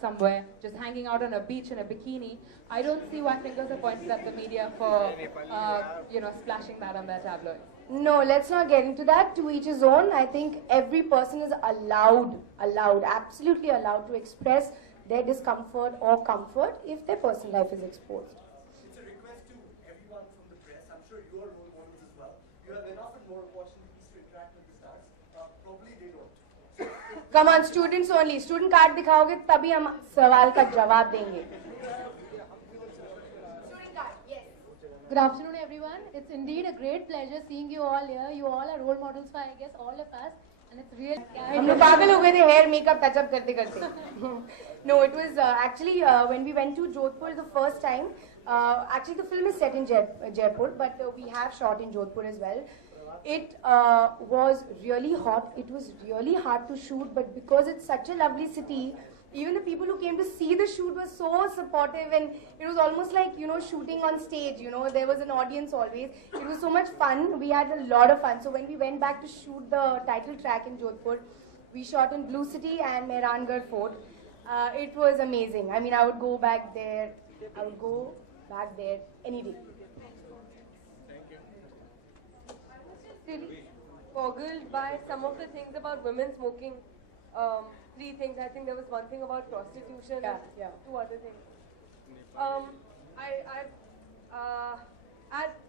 somewhere, just hanging out on a beach in a bikini, I don't see why fingers are pointed at the media for, splashing that on their tabloids. No, let's not get into that. To each his own. I think every person is absolutely allowed to express their discomfort or comfort if their personal life is exposed. It's a request to everyone from the press. I'm sure you are role models as well. You have enough and more opportunities to interact with the stars. Probably they don't. Come on, students only. Student card दिखाओगे तभी हम सवाल का जवाब देंगे. Good afternoon, everyone. It's indeed a great pleasure seeing you all here. You all are role models for, I guess, all of us. And it's really... हम लोग पागल हो गए थे hair makeup touch up करते करते. No, it was actually when we went to Jodhpur the first time. Actually, the film is set in Jaipur, but we have shot in Jodhpur as well. It was really hot. It was really hard to shoot, but because it's such a lovely city, even the people who came to see the shoot were so supportive, and it was almost like, shooting on stage, there was an audience always. It was so much fun. We had a lot of fun. So when we went back to shoot the title track in Jodhpur, we shot in Blue City and Mehrangarh Fort. It was amazing. I mean, I would go back there. I would go back there any day. Thank you. I was just really boggled by some of the things about women smoking. 3 things. I think there was one thing about prostitution and 2 other things.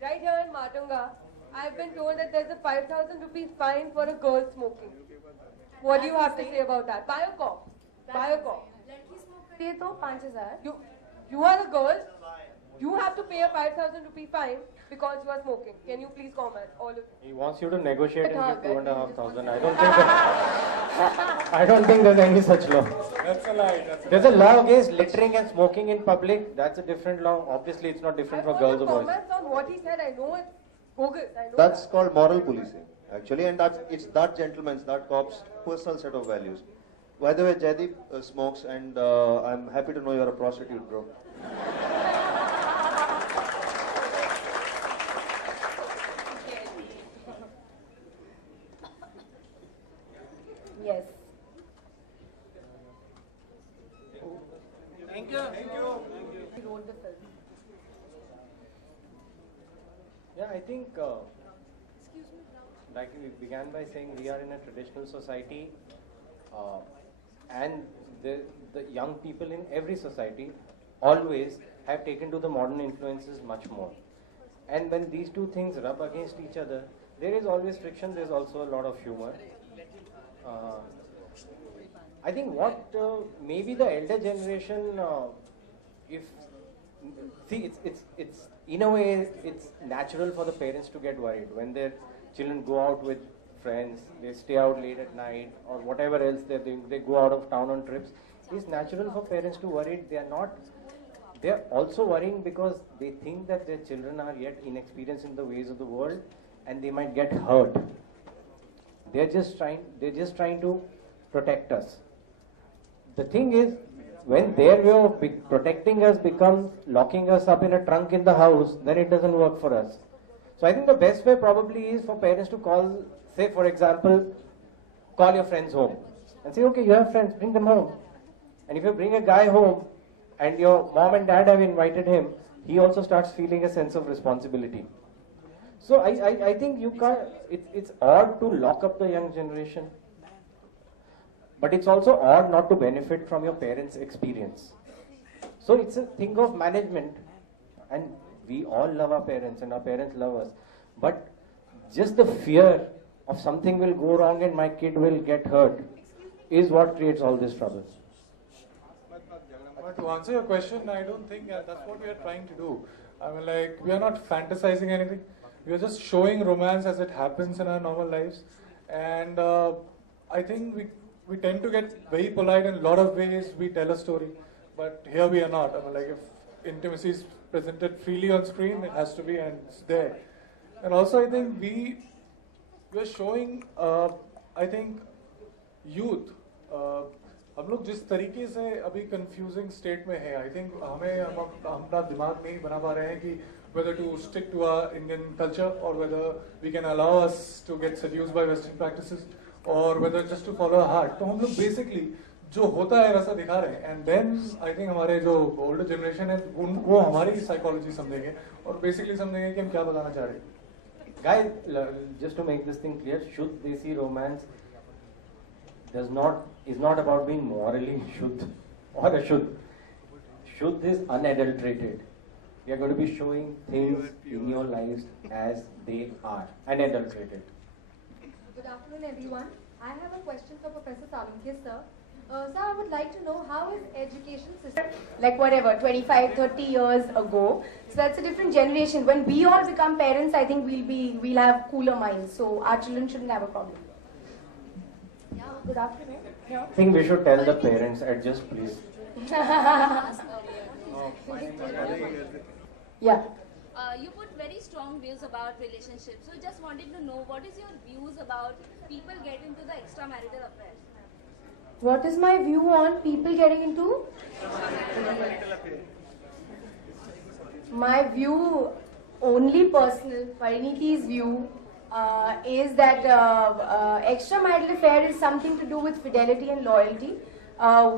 Right here in Matunga, I've been told that there's a 5,000 rupees fine for a girl smoking. What do you have to say about that? Biocop. लड़की smoke करिए तो 5,000. You are a girl. You have to pay a 5,000 rupee fine because you are smoking. Can you please comment, all of you? He wants you to negotiate and give 2,500. I don't think there's any such law. That's a lie. There's a law against littering and smoking in public. That's a different law. Obviously, it's not different for girls or boys. Comments on what he said. I know it's bogus. That's called moral policing, actually, and it's that gentleman's, that cop's personal set of values. By the way, Jaideep smokes, and I'm happy to know you're a prostitute, bro. Yes. Thank you. We wrote the film. Yeah, I think, like we began by saying, we are in a traditional society, and the young people in every society always have taken to the modern influences much more. And when these two things rub against each other, there is always friction, there's also a lot of humor. I think what maybe the elder generation, it's in a way it's natural for the parents to get worried when their children go out with friends, they stay out late at night or whatever else they go out of town on trips. It's natural for parents to worry. They're also worrying because they think that their children are yet inexperienced in the ways of the world and they might get hurt. They're just trying to protect us. The thing is, when their way of protecting us becomes locking us up in a trunk in the house, then it doesn't work for us. So I think the best way probably is for parents to call, say for example, call your friends home and say, okay, you have friends, bring them home. And if you bring a guy home and your mom and dad have invited him, he also starts feeling a sense of responsibility. So I think you can't, it's odd to lock up the young generation, but it's also odd not to benefit from your parents' experience. So it's a thing of management, and we all love our parents and our parents love us, but just the fear of something will go wrong and my kid will get hurt is what creates all this trouble. But to answer your question, I don't think that's what we are trying to do. I mean, like, we are not fantasizing anything. We are just showing romance as it happens in our normal lives. And I think we tend to get very polite in a lot of ways. We tell a story, but here we are not. I mean, like, if intimacy is presented freely on screen, it has to be, and it's there. And also, I think we're showing, I think, youth. हम लोग जिस तरीके से अभी confusing state में है, I think हम अपना दिमाग नहीं बना पा रहे हैं कि whether to stick to our Indian culture or whether we can allow us to get seduced by Western practices or whether just to follow our heart. तो हम लोग basically जो होता है वैसा दिखा रहे हैं, एंड देन आई थिंक हमारे जो ओल्डर जनरेशन है उनको हमारी साइकोलॉजी समझेंगे और बेसिकली समझेंगे कि हम क्या बताना चाह रहे हैं. Guys, just to make this thing clear, Shuddh Desi romance is not about being morally Shuddh or Ashuddh. Shuddh is unadulterated. We are going to be showing things in your lives as they are, unadulterated. Good afternoon, everyone. I have a question for Professor Salunkhe, sir. Sir, I would like to know how is education system like whatever 25 30 years ago, so that's a different generation. When we all become parents, I think we'll have cooler minds, so our children shouldn't have a problem. Yeah, good afternoon. I think we should tell the parents, adjust please. Yeah. You put very strong views about relationships. So just wanted to know what is your views about people get into the extramarital affairs? What is my view on people getting into? My view, only personal, Pariniti's view, is that extramarital affair is something to do with fidelity and loyalty,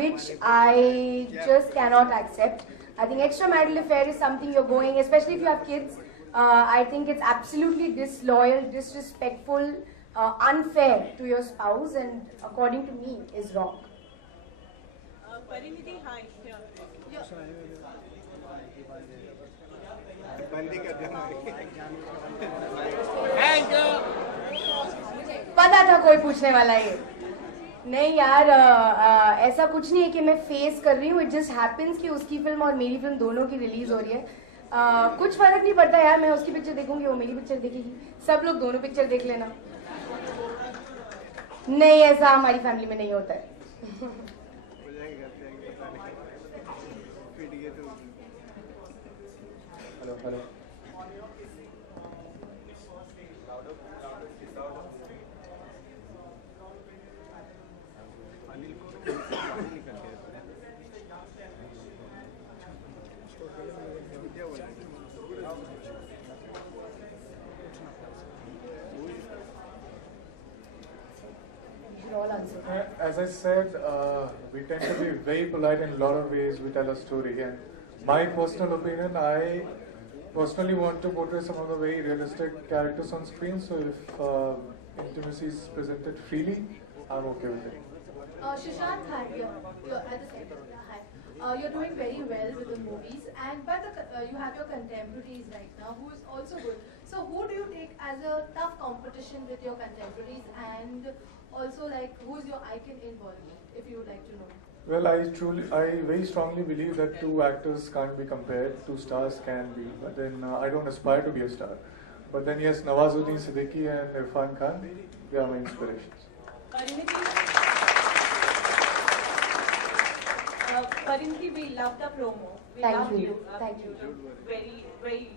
which I just cannot accept. I think extramarital affair is something you're going, especially if you have kids, I think it's absolutely disloyal, disrespectful, unfair to your spouse, and according to me is wrong. Pariniti, hi. पता था कोई पूछने वाला है. नहीं यार, ऐसा कुछ नहीं है कि मैं फेस कर रही हूँ. इट जस्ट हैपेंस कि उसकी फिल्म और मेरी फिल्म दोनों की रिलीज हो रही है. कुछ फर्क नहीं पड़ता यार. मैं उसकी पिक्चर देखूंगी, वो मेरी पिक्चर देखेगी. सब लोग दोनों पिक्चर देख लेना. नहीं, ऐसा हमारी फैमिली में नहीं होता है. Hello. As I said, we tend to be very polite in a lot of ways. We tell a story, and my personal opinion, I personally want to portray some of the very realistic characters on screen. So if intimacy is presented freely, I'm okay with it. Shashank, hi. You're at the center. Hi. You're doing very well with the movies, but you have your contemporaries right now, who is also good. So who do you take as a tough competition with your contemporaries, and also like who's your icon in Bollywood, if you would like to know? Well, I very strongly believe that two actors can't be compared. Two stars can be, but then I don't aspire to be a star. But then yes, Nawazuddin Siddiqui and Irfan Khan, they are my inspirations. Pariniti, we love the promo. We Thank love you. Thank you. Very, very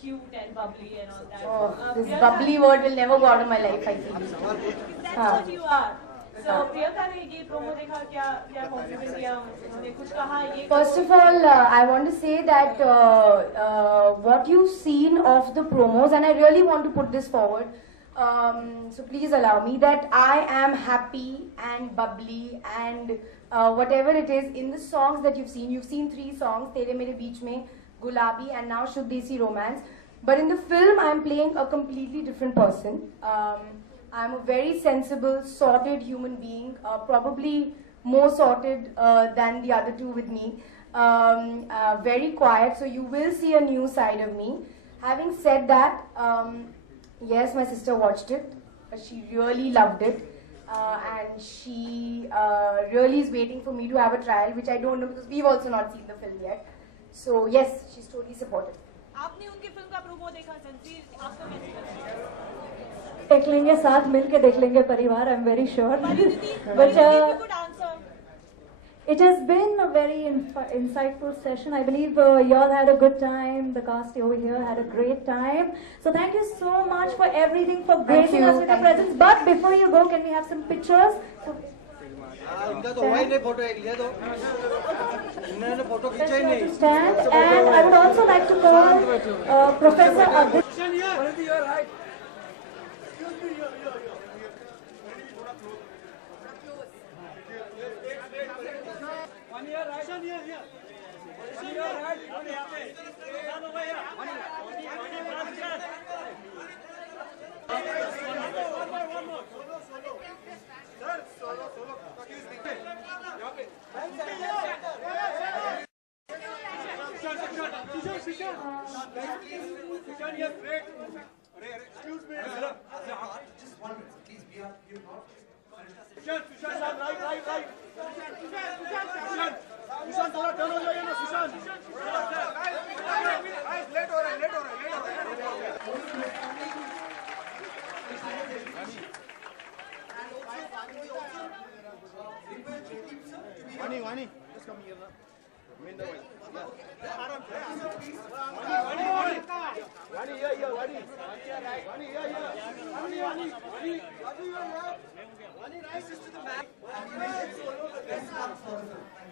cute and bubbly and all that. Oh, this bubbly word will never go out of my life, I feel. That's what you are. So, Priyanka ने ये promo देखा, क्या compliment दिया, उन्होंने कुछ कहा ये. First of all, I want to say that what you've seen of the promos, and I really want to put this forward, so please allow me, that I am happy and bubbly and whatever it is in the songs that you've seen 3 songs, Tere Mere Beech Mein, Gulabi, and now Shuddh Desi Romance. But in the film, I'm playing a completely different person. I'm a very sensible, sorted human being, probably more sorted than the other two with me. Very quiet, so you will see a new side of me. Having said that, yes, my sister watched it. She really loved it. And she really is waiting for me to have a trial, which I don't know because we've also not seen the film yet. So yes, she's totally supportive. आपने उनकी film का promo देखा, संजीव, आपको कैसे लगा? देख लेंगे, साथ मिलके देख लेंगे परिवार. I'm very sure. But it has been a very insightful session. I believe you all had a good time. The cast over here had a great time. So thank you so much for everything, for gracing us with your presence. But before you go, can we have some pictures? उनका तो हुआ ही नहीं, photo एक ले दो. इन्होंने photo खींचा ही नहीं. Stand, and I would also like to call Professor Aditya. Vani, just come here now.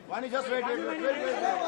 Vani, just wait.